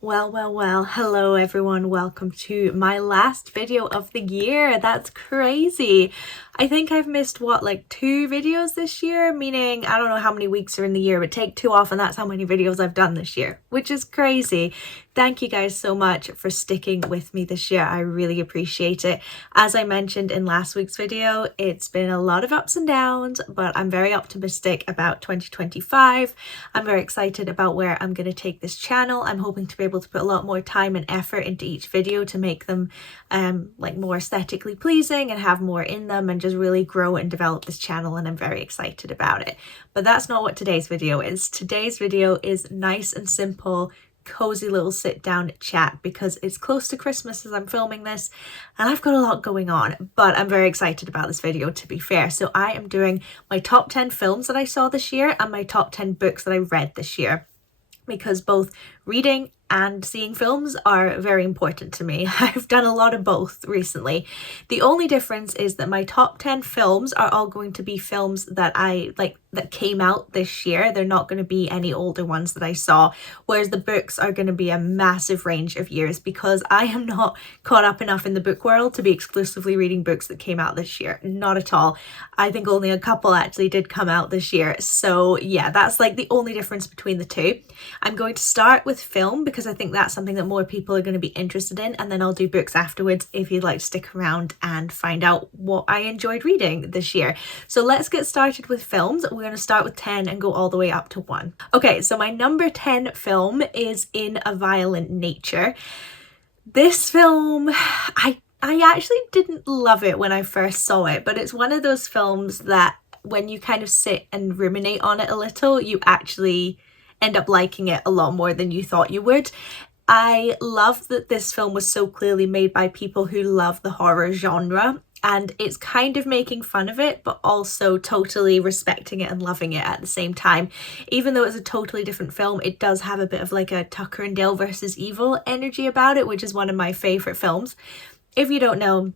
Well, hello everyone, welcome to my last video of the year. That's crazy. I think I've missed like 2 videos this year, meaning I don't know how many weeks are in the year, but take 2 off and that's how many videos I've done this year, which is crazy. Thank you guys so much for sticking with me this year. I really appreciate it. As I mentioned in last week's video, it's been a lot of ups and downs, but I'm very optimistic about 2025. I'm very excited about where I'm going to take this channel. I'm hoping to be able to put a lot more time and effort into each video to make them like more aesthetically pleasing and have more in them and just really grow and develop this channel, and I'm very excited about it. But that's not what today's video is. Today's video is nice and simple, cozy little sit down chat because it's close to Christmas as I'm filming this and I've got a lot going on, but I'm very excited about this video, to be fair. So I am doing my top 10 films that I saw this year and my top 10 books that I read this year, because both reading and seeing films are very important to me. I've done a lot of both recently. The only difference is that my top 10 films are all going to be films that that came out this year. They're not going to be any older ones that I saw, whereas the books are going to be a massive range of years because I am not caught up enough in the book world to be exclusively reading books that came out this year. Not at all. I think only a couple actually did come out this year. So yeah, that's like the only difference between the two. I'm going to start with film because I think that's something that more people are going to be interested in, and then I'll do books afterwards if you'd like to stick around and find out what I enjoyed reading this year. So let's get started with films. We're going to start with 10 and go all the way up to 1. Okay, so my number 10 film is In a Violent Nature. This film, I actually didn't love it when I first saw it, but it's one of those films that when you kind of sit and ruminate on it a little, you actually end up liking it a lot more than you thought you would. I love that this film was so clearly made by people who love the horror genre, and it's kind of making fun of it but also totally respecting it and loving it at the same time. Even though it's a totally different film, it does have a bit of like a Tucker and Dale versus Evil energy about it, which is one of my favorite films. If you don't know,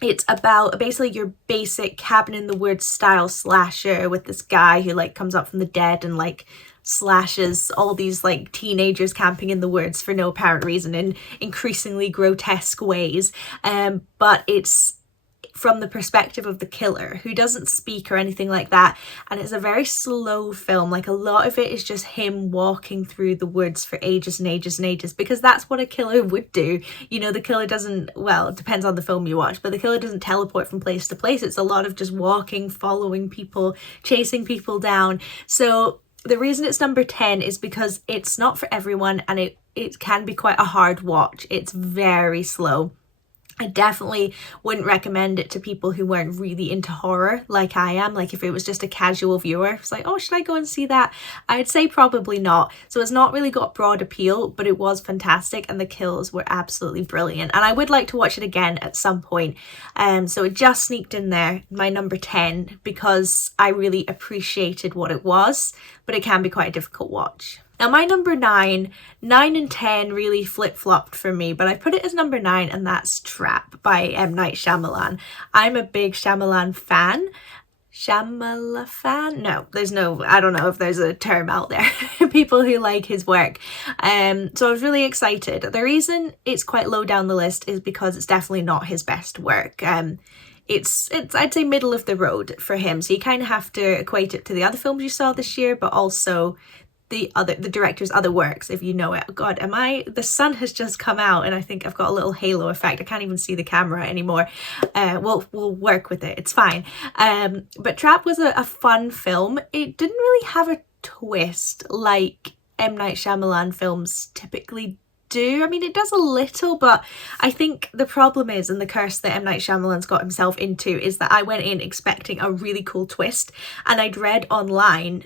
it's about basically your basic cabin in the woods style slasher with this guy who like comes up from the dead and like slashes all these like teenagers camping in the woods for no apparent reason in increasingly grotesque ways. But it's from the perspective of the killer, who doesn't speak or anything like that, and it's a very slow film. Like a lot of it is just him walking through the woods for ages and ages and ages, because that's what a killer would do. You know, the killer doesn't, well, it depends on the film you watch, but the killer doesn't teleport from place to place. It's a lot of just walking, following people, chasing people down. So the reason it's number 10 is because it's not for everyone, and it can be quite a hard watch. It's very slow. I definitely wouldn't recommend it to people who weren't really into horror like I am. Like if it was just a casual viewer, it's like, oh, should I go and see that? I'd say probably not. So it's not really got broad appeal, but it was fantastic and the kills were absolutely brilliant. And I would like to watch it again at some point. So it just sneaked in there, my number 10, because I really appreciated what it was, but it can be quite a difficult watch. Now my number 9 and 10 really flip-flopped for me, but I put it as number 9, and that's Trap by M. Night Shyamalan. I'm a big Shyamalan fan. Shyamalan fan? No, I don't know if there's a term out there. People who like his work. So I was really excited. The reason it's quite low down the list is because it's definitely not his best work. It's I'd say middle of the road for him. So you kind of have to equate it to the other films you saw this year, but also the director's other works, if you know it. Oh God, the sun has just come out and I think I've got a little halo effect. I can't even see the camera anymore. We'll work with it, it's fine. But Trap was a fun film. It didn't really have a twist like M. Night Shyamalan films typically do. I mean, it does a little, but I think the problem is, and the curse that M. Night Shyamalan's got himself into, is that I went in expecting a really cool twist, and I'd read online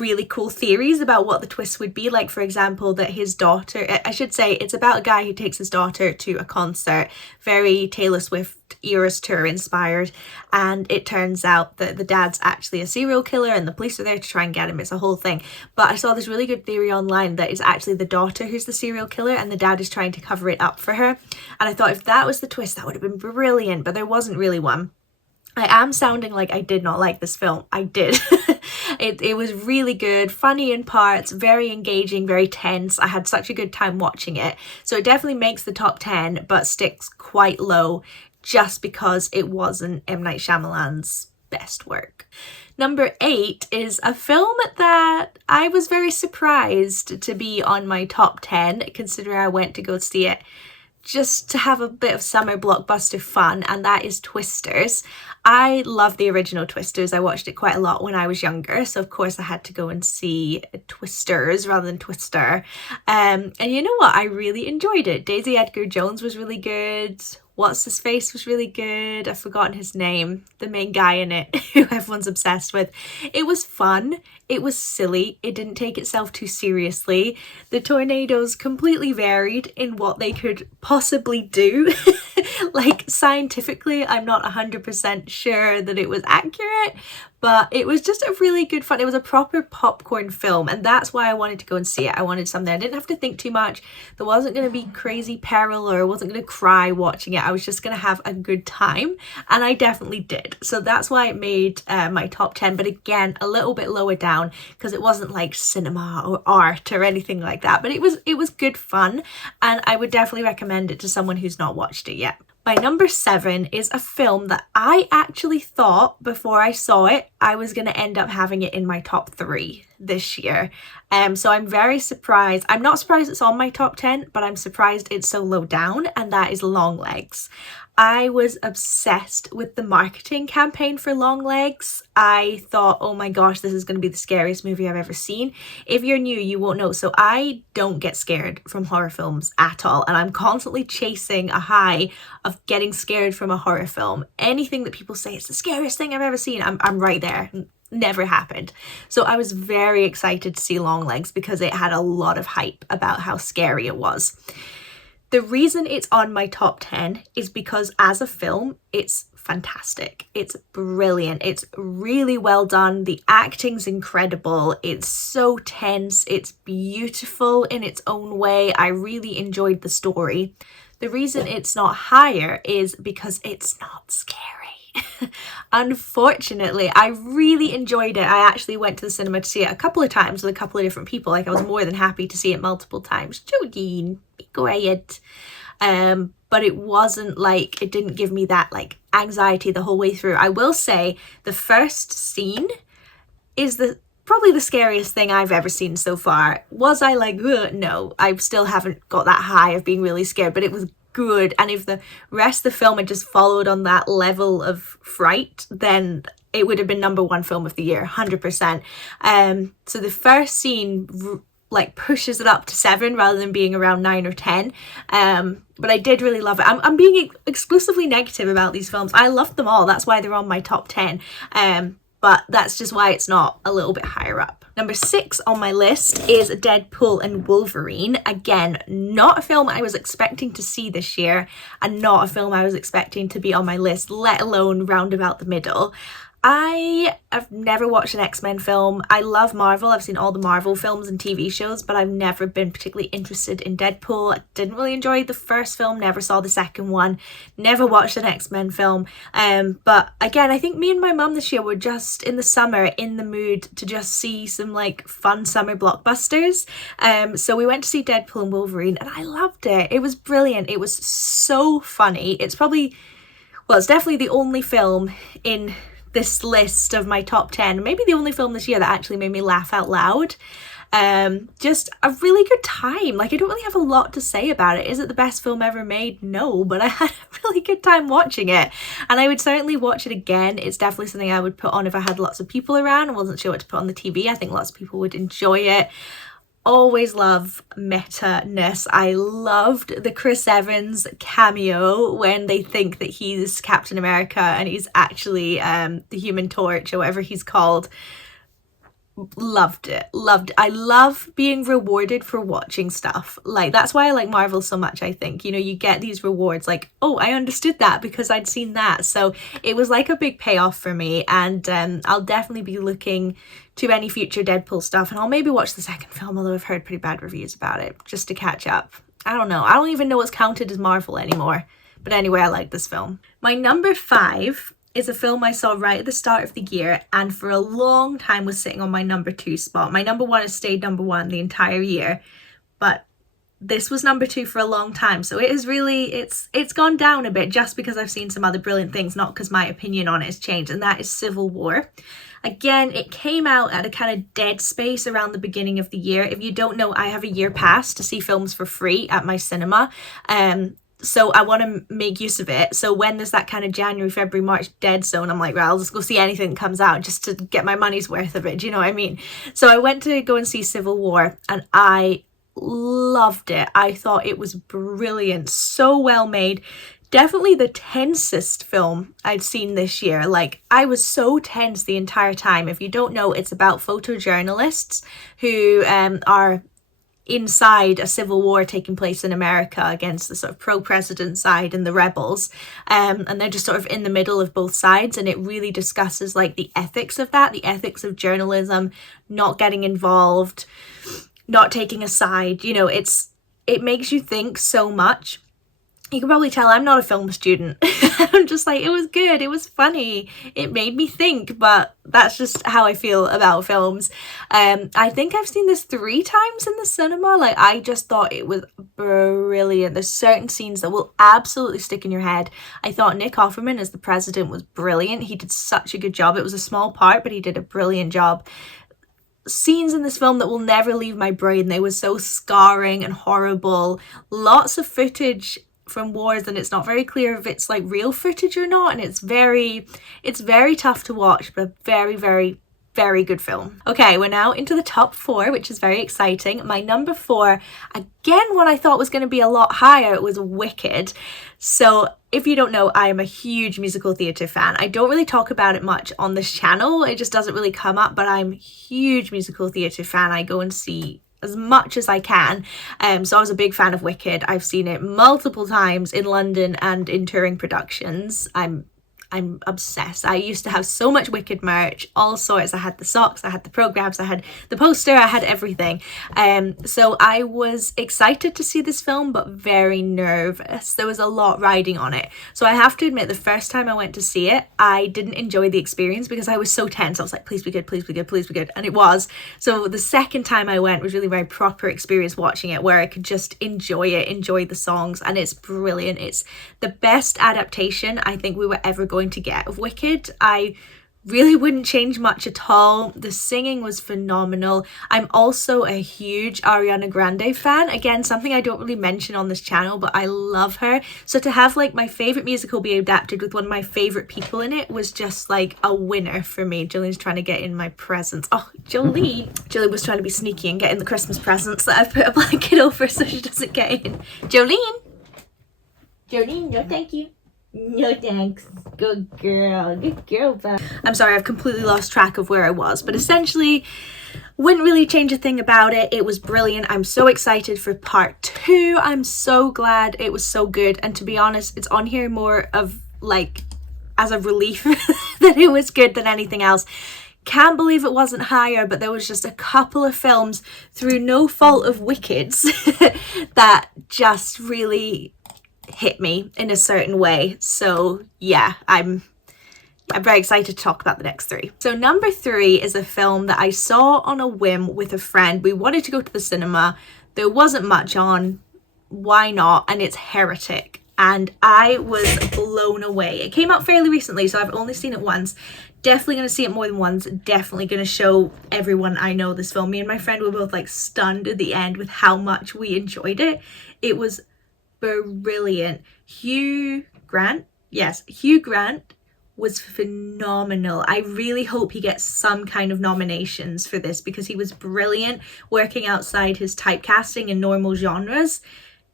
really cool theories about what the twist would be. Like, for example, that his daughter, I should say, it's about a guy who takes his daughter to a concert, very Taylor Swift Eras Tour inspired, and it turns out that the dad's actually a serial killer and the police are there to try and get him. It's a whole thing. But I saw this really good theory online that it's actually the daughter who's the serial killer and the dad is trying to cover it up for her, and I thought if that was the twist, that would have been brilliant, but there wasn't really one. I am sounding like I did not like this film. I did. It was really good, funny in parts, very engaging, very tense. I had such a good time watching it. So it definitely makes the top 10, but sticks quite low just because it wasn't M. Night Shyamalan's best work. Number 8 is a film that I was very surprised to be on my top 10, considering I went to go see it just to have a bit of summer blockbuster fun, and that is Twisters. I love the original Twisters. I watched it quite a lot when I was younger, so of course I had to go and see Twisters rather than Twister. And you know what? I really enjoyed it. Daisy Edgar Jones was really good. What's his face was really good. I've forgotten his name. The main guy in it who everyone's obsessed with. It was fun. It was silly. It didn't take itself too seriously. The tornadoes completely varied in what they could possibly do. Like, scientifically, I'm not 100% sure that it was accurate, but it was just a really good fun. It was a proper popcorn film, and that's why I wanted to go and see it. I wanted something I didn't have to think too much. There wasn't going to be crazy peril, or I wasn't going to cry watching it. I was just going to have a good time, and I definitely did. So that's why it made my top 10, but again, a little bit lower down because it wasn't like cinema or art or anything like that, but it was good fun, and I would definitely recommend it to someone who's not watched it yet. My number 7 is a film that I actually thought before I saw it, I was going to end up having it in my top 3 this year. So I'm very surprised. I'm not surprised it's on my top 10, but I'm surprised it's so low down, and that is Longlegs. I was obsessed with the marketing campaign for Longlegs. I thought, oh my gosh, this is going to be the scariest movie I've ever seen. If you're new, you won't know. So I don't get scared from horror films at all. And I'm constantly chasing a high of getting scared from a horror film. Anything that people say it's the scariest thing I've ever seen, I'm right there. Never happened. So I was very excited to see Longlegs because it had a lot of hype about how scary it was. The reason it's on my top 10 is because as a film, it's fantastic. It's brilliant. It's really well done. The acting's incredible. It's so tense. It's beautiful in its own way. I really enjoyed the story. The reason it's not higher is because it's not scary. Unfortunately, I really enjoyed it. I actually went to the cinema to see it a couple of times with a couple of different people. Like, I was more than happy to see it multiple times. Jodine, be quiet. But it wasn't like, it didn't give me that like anxiety the whole way through. I will say the first scene is probably the scariest thing I've ever seen so far. Was I like, ugh? No, I still haven't got that high of being really scared, but it was good. And if the rest of the film had just followed on that level of fright, then it would have been number 1 film of the year, 100%. So the first scene like pushes it up to 7 rather than being around 9 or 10. But I did really love it. I'm being exclusively negative about these films. I love them all. That's why they're on my top 10. But that's just why it's not a little bit higher up. Number 6 on my list is Deadpool and Wolverine. Again, not a film I was expecting to see this year, and not a film I was expecting to be on my list, let alone round about the middle. I have never watched an X-Men film. I love Marvel. I've seen all the Marvel films and TV shows, but I've never been particularly interested in Deadpool. I didn't really enjoy the first film, never saw the second one, never watched an X-Men film. But again, I think me and my mum this year were just in the summer in the mood to just see some like fun summer blockbusters. So we went to see Deadpool and Wolverine, and I loved it. It was brilliant. It was so funny. It's definitely the only film in this list of my top 10, maybe the only film this year that actually made me laugh out loud. Just a really good time. Like, I don't really have a lot to say about it. Is it the best film ever made? No, but I had a really good time watching it, and I would certainly watch it again. It's definitely something I would put on if I had lots of people around and wasn't sure what to put on the TV. I think lots of people would enjoy it. Always love meta-ness. I loved the Chris Evans cameo when they think that he's Captain America and he's actually the Human Torch or whatever he's called. Loved it. I love being rewarded for watching stuff. Like, that's why I like Marvel so much, I think. You know, you get these rewards like, oh, I understood that because I'd seen that. So it was like a big payoff for me, and I'll definitely be looking to any future Deadpool stuff, and I'll maybe watch the second film, although I've heard pretty bad reviews about it, just to catch up. I don't know. I don't even know what's counted as Marvel anymore. But anyway, I like this film. My number 5 is a film I saw right at the start of the year, and for a long time was sitting on my number 2 spot. My number 1 has stayed number 1 the entire year, but this was number 2 for a long time. So it is really, it's gone down a bit just because I've seen some other brilliant things, not because my opinion on it has changed, and that is Civil War. Again, it came out at a kind of dead space around the beginning of the year. If you don't know, I have a year pass to see films for free at my cinema. So I want to make use of it. So when there's that kind of January, February, March dead zone, I'm like, well, I'll just go see anything that comes out just to get my money's worth of it. Do you know what I mean? So I went to go and see Civil War, and I loved it. I thought it was brilliant. So well made. Definitely the tensest film I've seen this year. Like, I was so tense the entire time. If you don't know, it's about photojournalists who are inside a civil war taking place in America against the sort of pro-president side and the rebels, and they're just sort of in the middle of both sides, and it really discusses like the ethics of that, the ethics of journalism, not getting involved, not taking a side. You know, it makes you think so much. You can probably tell I'm not a film student. I'm just like, it was good, it was funny, it made me think, but that's just how I feel about films. I think I've seen this 3 times in the cinema. Like, I just thought it was brilliant. There's certain scenes that will absolutely stick in your head. I thought Nick Offerman as the president was brilliant. He did such a good job. It was a small part, but he did a brilliant job. Scenes in this film that will never leave my brain. They were so scarring and horrible. Lots of footage from wars, and it's not very clear if it's like real footage or not, and it's very tough to watch, but a very, very, very good film. Okay, we're now into the top 4, which is very exciting. My number 4, again, what I thought was going to be a lot higher, was Wicked. So if you don't know, I am a huge musical theatre fan. I don't really talk about it much on this channel, it just doesn't really come up, but I'm a huge musical theatre fan. I go and see as much as I can. So I was a big fan of Wicked. I've seen it multiple times in London and in touring productions. I'm obsessed. I used to have so much Wicked merch, all sorts. I had the socks, I had the programs, I had the poster, I had everything. So I was excited to see this film, but very nervous. There was a lot riding on it. So I have to admit, the first time I went to see it, I didn't enjoy the experience because I was so tense. I was like, please be good, please be good, please be good. And it was. So the second time I went was really a very proper experience watching it, where I could just enjoy it, enjoy the songs, and it's brilliant. It's the best adaptation I think we were ever going to get of Wicked. I really wouldn't change much at all. The singing was phenomenal. I'm also a huge Ariana Grande fan. Again, something I don't really mention on this channel, but I love her. So to have like my favorite musical be adapted with one of my favorite people in it was just like a winner for me. Jolene's trying to get in my presents. Oh, Jolene was trying to be sneaky and get in the Christmas presents that I've put a blanket over so she doesn't get in. Jolene, no thank you. No thanks. Good girl, bud. I'm sorry, I've completely lost track of where I was, but essentially wouldn't really change a thing about it. It was brilliant. I'm so excited for part 2. I'm so glad it was so good, and to be honest, it's on here more of like as a relief that it was good than anything else. Can't believe it wasn't higher, but there was just a couple of films through no fault of Wicked's that just really hit me in a certain way. So yeah, I'm very excited to talk about the next 3. So number 3 is a film that I saw on a whim with a friend. We wanted to go to the cinema. There wasn't much on. Why not? And it's Heretic. And I was blown away. It came out fairly recently, so I've only seen it once. Definitely going to see it more than once. Definitely going to show everyone I know this film. Me and my friend were both like stunned at the end with how much we enjoyed it. It was brilliant. Hugh Grant was phenomenal. I really hope he gets some kind of nominations for this because he was brilliant working outside his typecasting in normal genres.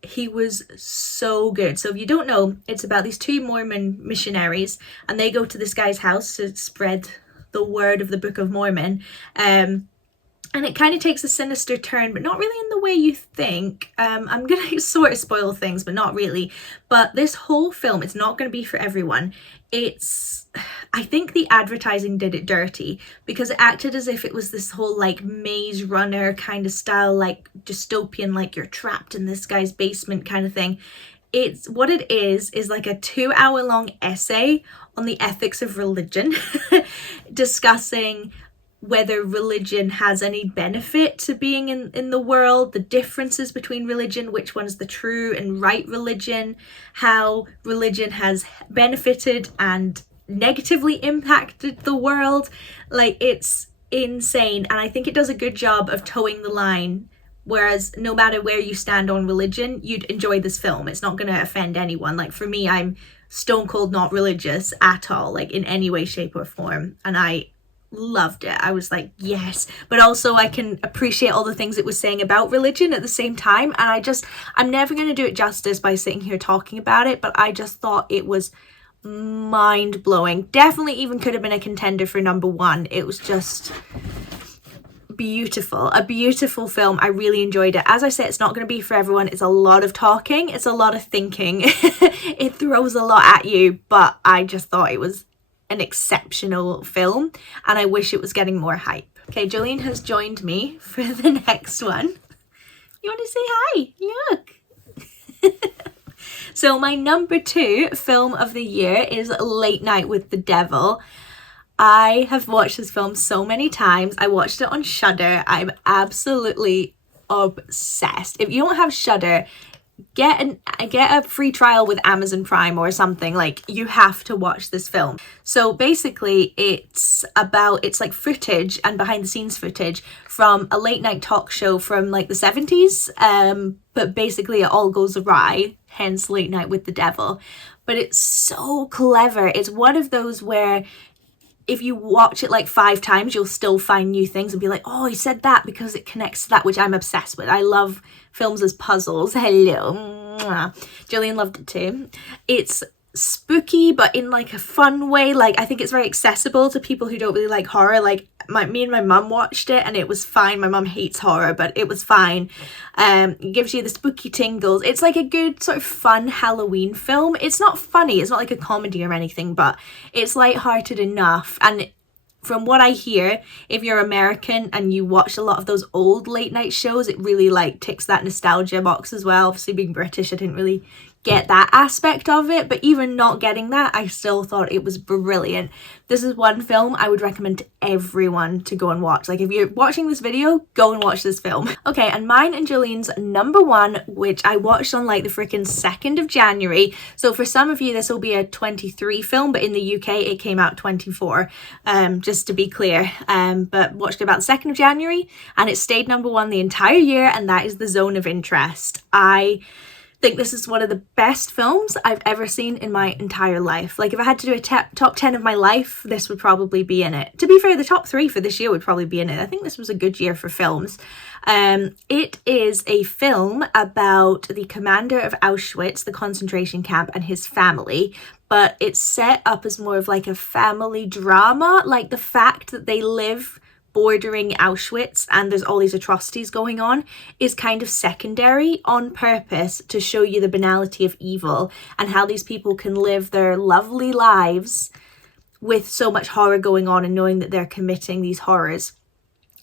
He was so good. So if you don't know, it's about these 2 Mormon missionaries, and they go to this guy's house to spread the word of the Book of Mormon. And it kind of takes a sinister turn, but not really in the way you think. I'm going to sort of spoil things, but not really. But this whole film, it's not going to be for everyone. I think the advertising did it dirty because it acted as if it was this whole like Maze Runner kind of style, like dystopian, like you're trapped in this guy's basement kind of thing. It's what it is like a 2-hour long essay on the ethics of religion, discussing whether religion has any benefit to being in the world, the differences between religion, which one's the true and right religion, how religion has benefited and negatively impacted the world. Like, it's insane, and I think it does a good job of towing the line. Whereas no matter where you stand on religion, you'd enjoy this film. It's not going to offend anyone. Like, for me, I'm stone cold not religious at all, like in any way, shape or form. And I loved it. I was like, yes. But also I can appreciate all the things it was saying about religion at the same time. And I'm never going to do it justice by sitting here talking about it. But I just thought it was mind-blowing. Definitely even could have been a contender for number 1. It was just beautiful, a beautiful film. I really enjoyed it. As I said, it's not going to be for everyone. It's a lot of talking, it's a lot of thinking. It throws a lot at you, but I just thought it was an exceptional film, and I wish it was getting more hype. Okay, Jolene has joined me for the next one. You want to say hi? Look. So my number 2 film of the year is Late Night with the Devil. I have watched this film so many times. I watched it on Shudder. I'm absolutely obsessed. If you don't have Shudder, get a free trial with Amazon Prime or something. Like, you have to watch this film. So basically it's like footage and behind the scenes footage from a late night talk show from like the 70s. But basically it all goes awry, hence Late Night with the Devil. But it's so clever. It's one of those where if you watch it like 5 times, you'll still find new things and be like, oh, he said that because it connects to that, which I'm obsessed with. I love films as puzzles. Hello. Mwah. Jillian loved it too. It's spooky, but in like a fun way. Like, I think it's very accessible to people who don't really like horror. Like, me and my mum watched it and it was fine. My mum hates horror, but it was fine. It gives you the spooky tingles. It's like a good sort of fun Halloween film. It's not funny, it's not like a comedy or anything, but it's lighthearted enough. And from what I hear, if you're American and you watch a lot of those old late night shows, it really like ticks that nostalgia box as well. Obviously, being British, I didn't really get that aspect of it, but even not getting that, I still thought it was brilliant. This is one film I would recommend to everyone to go and watch. Like, if you're watching this video, go and watch this film. Okay, and mine and Jolene's number 1, which I watched on like the freaking 2nd of January. So for some of you, this will be a 23 film, but in the UK, it came out 24, just to be clear. But watched it about the 2nd of January, and it stayed number 1 the entire year, and that is The Zone of Interest. I think this is one of the best films I've ever seen in my entire life. Like, if I had to do a top 10 of my life, this would probably be in it. To be fair, the top 3 for this year would probably be in it. I think this was a good year for films. It is a film about the commander of Auschwitz, the concentration camp, and his family, but it's set up as more of like a family drama. Like, the fact that they live bordering Auschwitz and there's all these atrocities going on is kind of secondary on purpose to show you the banality of evil and how these people can live their lovely lives with so much horror going on and knowing that they're committing these horrors.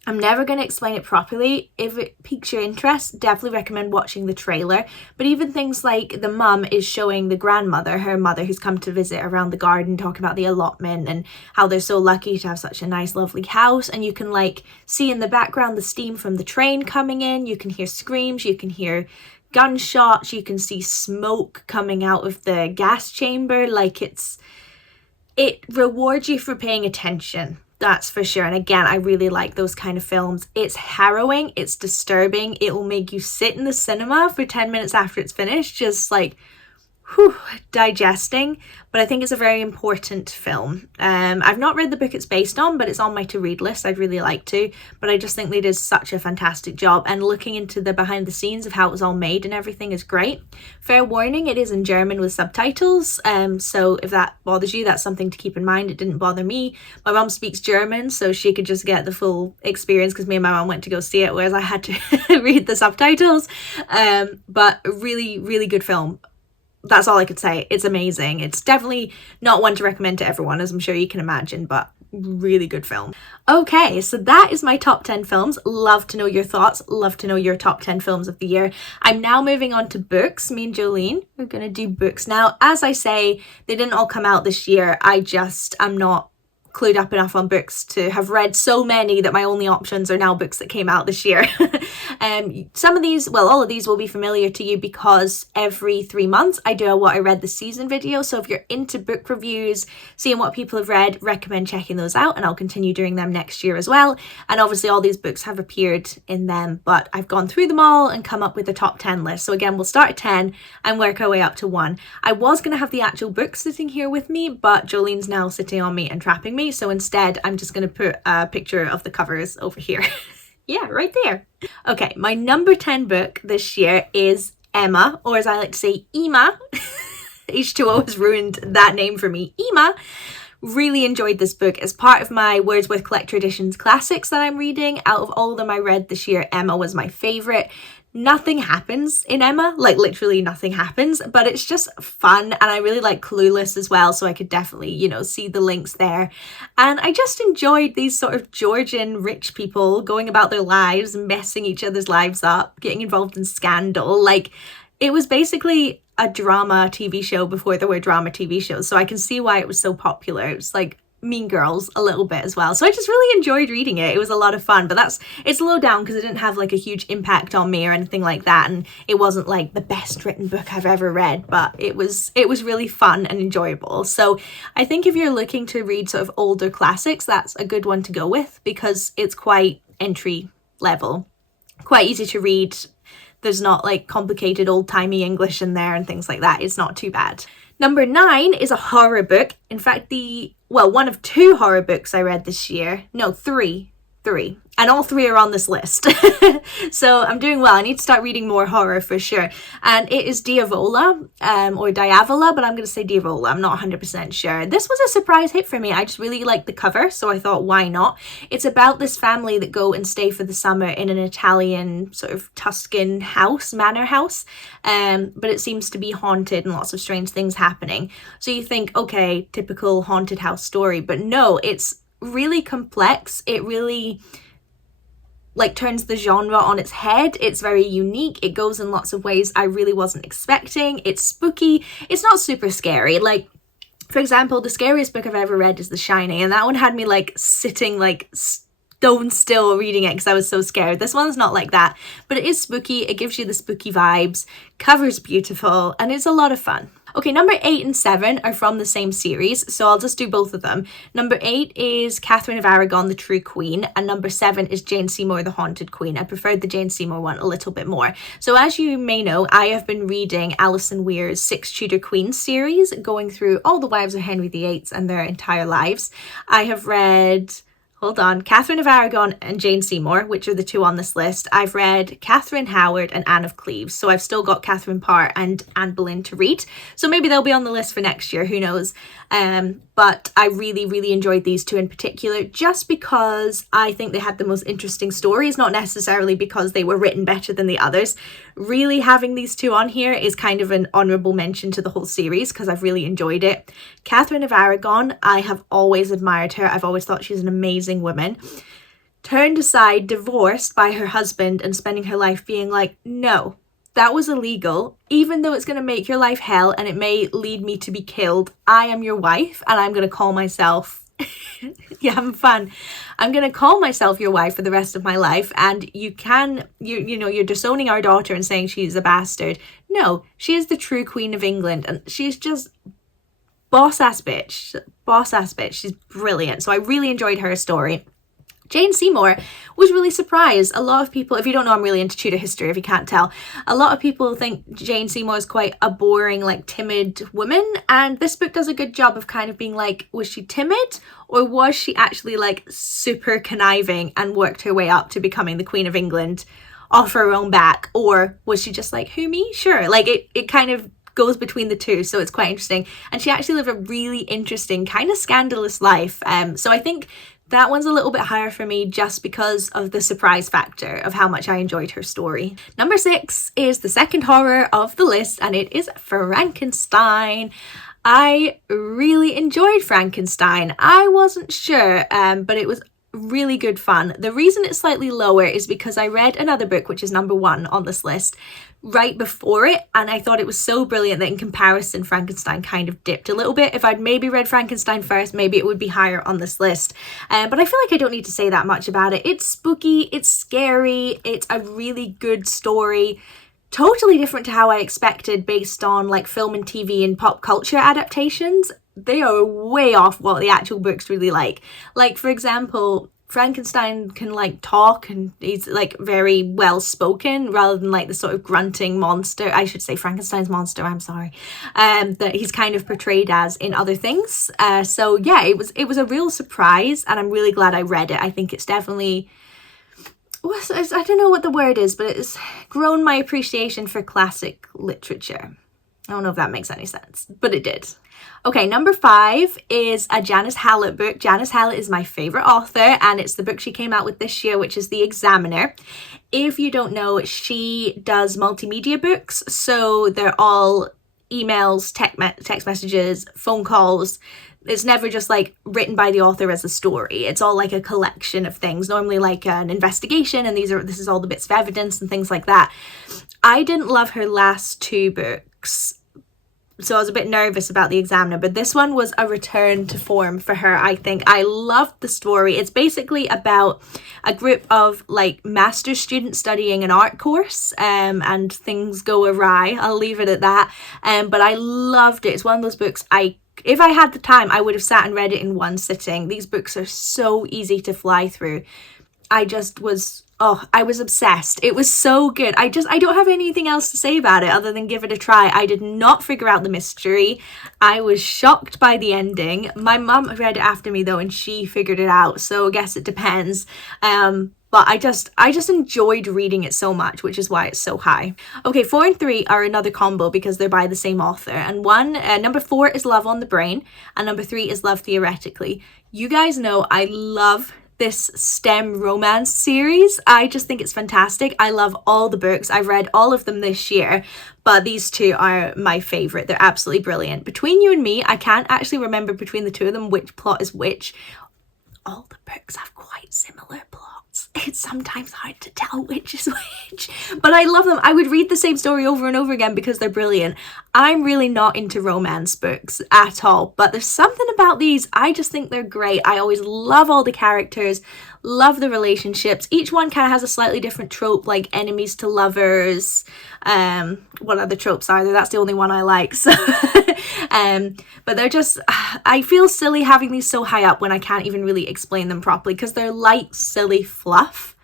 I'm never going to explain it properly. If it piques your interest, definitely recommend watching the trailer. But even things like the mum is showing the grandmother, her mother, who's come to visit around the garden, talking about the allotment and how they're so lucky to have such a nice, lovely house. And you can like see in the background the steam from the train coming in. You can hear screams, you can hear gunshots, you can see smoke coming out of the gas chamber. Like, it rewards you for paying attention. That's for sure. And again, I really like those kind of films. It's harrowing, it's disturbing, it will make you sit in the cinema for 10 minutes after it's finished, just like, digesting. But I think it's a very important film. I've not read the book it's based on, but it's on my to-read list. I'd really like to. But I just think they did such a fantastic job. And looking into the behind the scenes of how it was all made and everything is great. Fair warning, it is in German with subtitles. So if that bothers you, that's something to keep in mind. It didn't bother me. My mum speaks German, so she could just get the full experience because me and my mum went to go see it, whereas I had to read the subtitles. But a really, really good film. That's all I could say. It's amazing. It's definitely not one to recommend to everyone, as I'm sure you can imagine, but really good film. Okay, so that is my top 10 films. Love to know your thoughts. Love to know your top 10 films of the year. I'm now moving on to books. Me and Jolene, we're going to do books now. As I say, they didn't all come out this year. I'm not clued up enough on books to have read so many that my only options are now books that came out this year. Some of these, well, all of these will be familiar to you because every 3 months I do a what I read this season video. So if you're into book reviews, seeing what people have read, recommend checking those out, and I'll continue doing them next year as well. And obviously all these books have appeared in them, but I've gone through them all and come up with a top 10 list. So again, we'll start at 10 and work our way up to 1. I was going to have the actual book sitting here with me, but Jolene's now sitting on me and trapping me. So instead, I'm just going to put a picture of the covers over here. Yeah, right there. Okay, my number 10 book this year is Emma, or as I like to say, Ema. H2O has ruined that name for me. Ema. Really enjoyed this book. As part of my Wordsworth Collector Editions classics that I'm reading, out of all of them I read this year, Emma was my favourite. Nothing happens in Emma, like literally nothing happens, but it's just fun, and I really like Clueless as well, so I could definitely, see the links there. And I just enjoyed these sort of Georgian rich people going about their lives, messing each other's lives up, getting involved in scandal. Like, it was basically a drama TV show before there were drama TV shows, so I can see why it was so popular. It was like Mean Girls a little bit as well, so I just really enjoyed reading it. It was a lot of fun, but it's a low down because it didn't have like a huge impact on me or anything like that, and it wasn't like the best written book I've ever read, but it was really fun and enjoyable. So I think if you're looking to read sort of older classics, that's a good one to go with because it's quite entry level, quite easy to read. There's not like complicated old-timey English in there and things like that. It's not too bad. Number 9 is a horror book. In fact, one of 2 horror books I read this year. No, three. And all 3 are on this list. So I'm doing well. I need to start reading more horror for sure. And it is Diavola, or Diavola, but I'm going to say Diavola. I'm not 100% sure. This was a surprise hit for me. I just really liked the cover, so I thought, why not? It's about this family that go and stay for the summer in an Italian sort of Tuscan manor house. But it seems to be haunted and lots of strange things happening. So you think, okay, typical haunted house story. But no, it's really complex. It really turns the genre on its head. It's very unique. It goes in lots of ways I really wasn't expecting. It's spooky. It's not super scary. Like, for example, the scariest book I've ever read is The Shining, and that one had me sitting stone still reading it because I was so scared. This one's not like that, but it is spooky. It gives you the spooky vibes. Cover's beautiful, and it's a lot of fun. Okay, number 8 and 7 are from the same series, so I'll just do both of them. Number 8 is Catherine of Aragon, the True Queen, and number 7 is Jane Seymour, the Haunted Queen. I preferred the Jane Seymour one a little bit more. So as you may know, I have been reading Alison Weir's 6 Tudor Queens series, going through all the wives of Henry VIII and their entire lives. I have read Catherine of Aragon and Jane Seymour, which are the 2 on this list. I've read Catherine Howard and Anne of Cleves, so I've still got Catherine Parr and Anne Boleyn to read. So maybe they'll be on the list for next year, who knows. But I really, really enjoyed these 2 in particular, just because I think they had the most interesting stories, not necessarily because they were written better than the others. Really having these 2 on here is kind of an honourable mention to the whole series because I've really enjoyed it. Catherine of Aragon, I have always admired her. I've always thought she's an amazing woman. Turned aside, divorced by her husband, and spending her life being like, no, that was illegal. Even though it's going to make your life hell and it may lead me to be killed, I am your wife and I'm going to call myself you having fun. I'm going to call myself your wife for the rest of my life, and you're disowning our daughter and saying she's a bastard. No, she is the true Queen of England, and she's just boss ass bitch. She's brilliant. So I really enjoyed her story. Jane Seymour was really surprised. A lot of people, if you don't know, I'm really into Tudor history, if you can't tell. A lot of people think Jane Seymour is quite a boring, timid woman. And this book does a good job of kind of being was she timid? Or was she actually super conniving and worked her way up to becoming the Queen of England off her own back? Or was she just who, me? Sure. It kind of goes between the 2, so it's quite interesting. And she actually lived a really interesting, kind of scandalous life. So I think that one's a little bit higher for me just because of the surprise factor of how much I enjoyed her story. Number 6 is the second horror of the list, and it is Frankenstein. I really enjoyed Frankenstein. I wasn't sure, but it was really good fun. The reason it's slightly lower is because I read another book, which is number 1 on this list, right before it, and I thought it was so brilliant that in comparison Frankenstein kind of dipped a little bit. If I'd maybe read Frankenstein first, maybe it would be higher on this list, but I feel like I don't need to say that much about it. It's spooky, it's scary, it's a really good story, totally different to how I expected based on like film and TV and pop culture adaptations. They are way off what the actual book's really like. Like, for example, Frankenstein can like talk and he's like very well spoken rather than like the sort of grunting monster, I should say Frankenstein's monster, I'm sorry, that he's kind of portrayed as in other things. So yeah, it was a real surprise, and I'm really glad I read it. I think it's definitely, I don't know what the word is, but it's grown my appreciation for classic literature. I don't know if that makes any sense, but it did. Okay, number 5 is a Janice Hallett book. Janice Hallett is my favourite author, and it's the book she came out with this year, which is The Examiner. If you don't know, she does multimedia books, so they're all emails, text messages, phone calls. It's never just like written by the author as a story. It's all like a collection of things, normally like an investigation, and this is all the bits of evidence and things like that. I didn't love her last 2 books, so I was a bit nervous about The Examiner, but this one was a return to form for her, I think. I loved the story. It's basically about a group of like master's students studying an art course, and things go awry. I'll leave it at that. But I loved it. It's one of those books if I had the time, I would have sat and read it in one sitting. These books are so easy to fly through. I was obsessed. It was so good. I don't have anything else to say about it other than give it a try. I did not figure out the mystery. I was shocked by the ending. My mum read it after me though, and she figured it out, so I guess it depends. But I just enjoyed reading it so much, which is why it's so high. Okay, 4 and 3 are another combo because they're by the same author. And number 4 is Love on the Brain, and number 3 is Love Theoretically. You guys know I love this STEM romance series. I just think it's fantastic. I love all the books. I've read all of them this year, but these 2 are my favorite. They're absolutely brilliant. Between you and me, I can't actually remember between the 2 of them which plot is which. All the books have quite similar plots. It's sometimes hard to tell which is which, but I love them. I would read the same story over and over again because they're brilliant. I'm really not into romance books at all, but there's something about these, I just think they're great. I always love all the characters, love the relationships. Each one kind of has a slightly different trope, like enemies to lovers. What other tropes are there? That's the only one I like. So but they're just, I feel silly having these so high up when I can't even really explain them properly because they're light, silly fluff,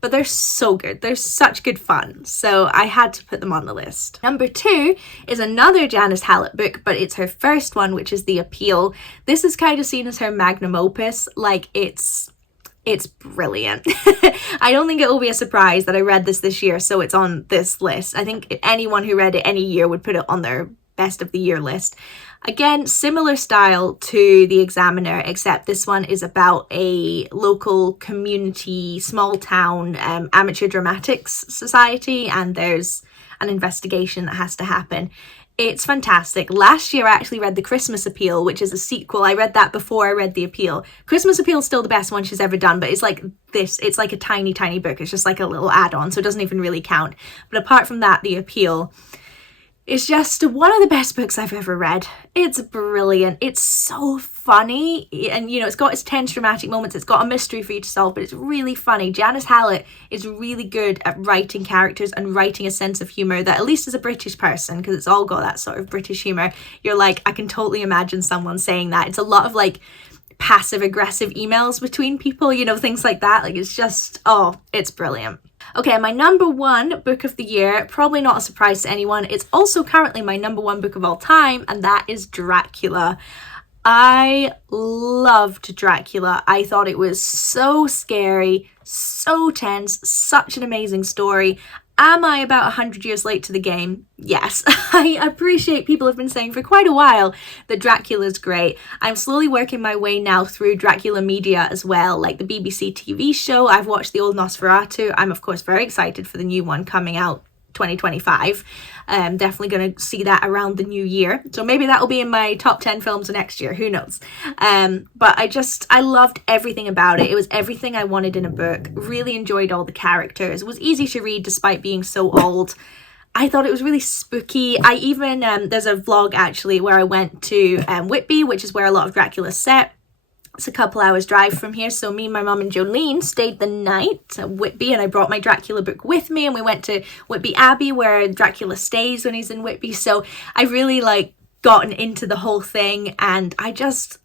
but they're so good. They're such good fun. So I had to put them on the list. Number 2 is another Janice Hallett book, but it's her first one, which is The Appeal. This is kind of seen as her magnum opus. Like, it's brilliant. I don't think it will be a surprise that I read this year, so it's on this list. I think anyone who read it any year would put it on their best of the year list. Again, similar style to The Examiner, except this one is about a local community, small town amateur dramatics society, and there's an investigation that has to happen. It's fantastic. Last year I actually read The Christmas Appeal, which is a sequel. I read that before I read The Appeal. Christmas Appeal is still the best one she's ever done, but it's like this. It's like a tiny, tiny book. It's just like a little add-on, so it doesn't even really count. But apart from that, The Appeal is just one of the best books I've ever read. It's brilliant. It's so funny, and you know, it's got its tense dramatic moments. It's got a mystery for you to solve, but it's really funny. Janice Hallett is really good at writing characters and writing a sense of humour that, at least as a British person, because it's all got that sort of British humour, you're like, I can totally imagine someone saying that. It's a lot of like passive aggressive emails between people, you know, things like that. Like, it's just, oh, it's brilliant. Okay, my number 1 book of the year, probably not a surprise to anyone. It's also currently my number 1 book of all time, and that is Dracula. I loved Dracula. I thought it was so scary, so tense, such an amazing story. Am I about 100 years late to the game? Yes. I appreciate people have been saying for quite a while that Dracula's great. I'm slowly working my way now through Dracula media as well, like the BBC TV show. I've watched the old Nosferatu. I'm of course very excited for the new one coming out 2025. Definitely going to see that around the new year. So maybe that'll be in my top 10 films of next year. Who knows? But I loved everything about it. It was everything I wanted in a book. Really enjoyed all the characters. It was easy to read despite being so old. I thought it was really spooky. I even, there's a vlog actually where I went to Whitby, which is where a lot of Dracula's set. It's a couple hours drive from here, so me, my mum and Jolene stayed the night at Whitby, and I brought my Dracula book with me, and we went to Whitby Abbey where Dracula stays when he's in Whitby. So I really like gotten into the whole thing, and I loved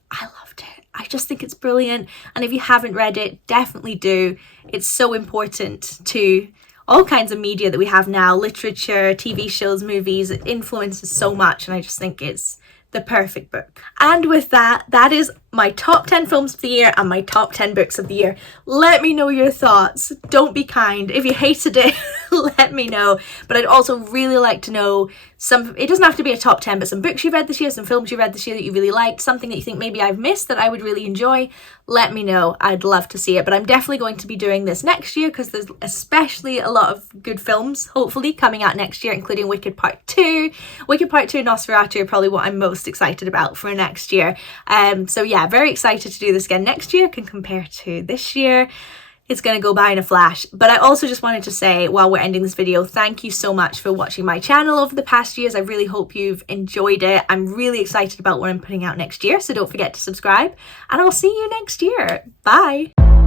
it. I just think it's brilliant, and if you haven't read it, definitely do. It's so important to all kinds of media that we have now, literature, TV shows, movies. It influences so much, and I just think it's the perfect book. And with that, that is my top 10 films of the year and my top 10 books of the year. Let me know your thoughts. Don't be kind. If you hated it, let me know. But I'd also really like to know it doesn't have to be a top 10, but some books you've read this year, some films you read this year that you really liked, something that you think maybe I've missed that I would really enjoy. Let me know. I'd love to see it. But I'm definitely going to be doing this next year because there's especially a lot of good films, hopefully, coming out next year, including Wicked Part 2. Wicked Part 2 and Nosferatu are probably what I'm most excited about for next year. So yeah, very excited to do this again next year. Can compare to this year. It's going to go by in a flash. But I also just wanted to say, while we're ending this video, thank you so much for watching my channel over the past years. I really hope you've enjoyed it. I'm really excited about what I'm putting out next year, so don't forget to subscribe, and I'll see you next year. Bye!